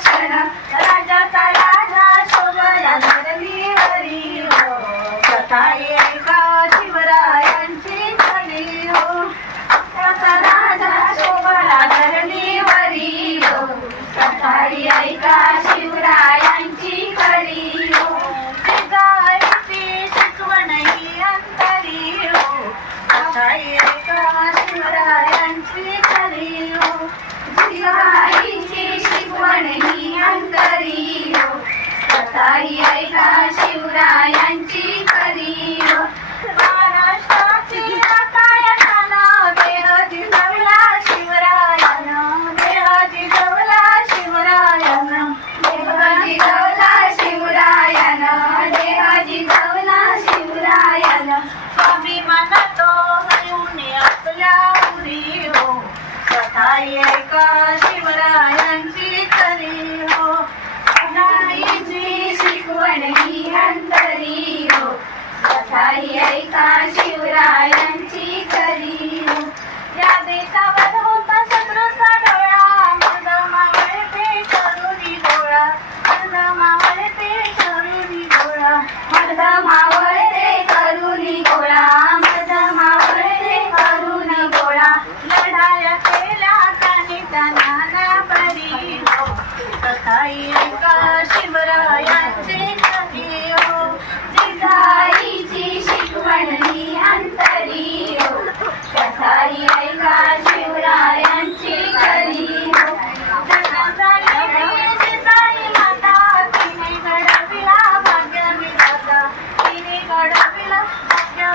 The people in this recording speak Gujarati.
Sudah, ya. મન તો હયું ને અસલાવરી હો. કથાએ કાશ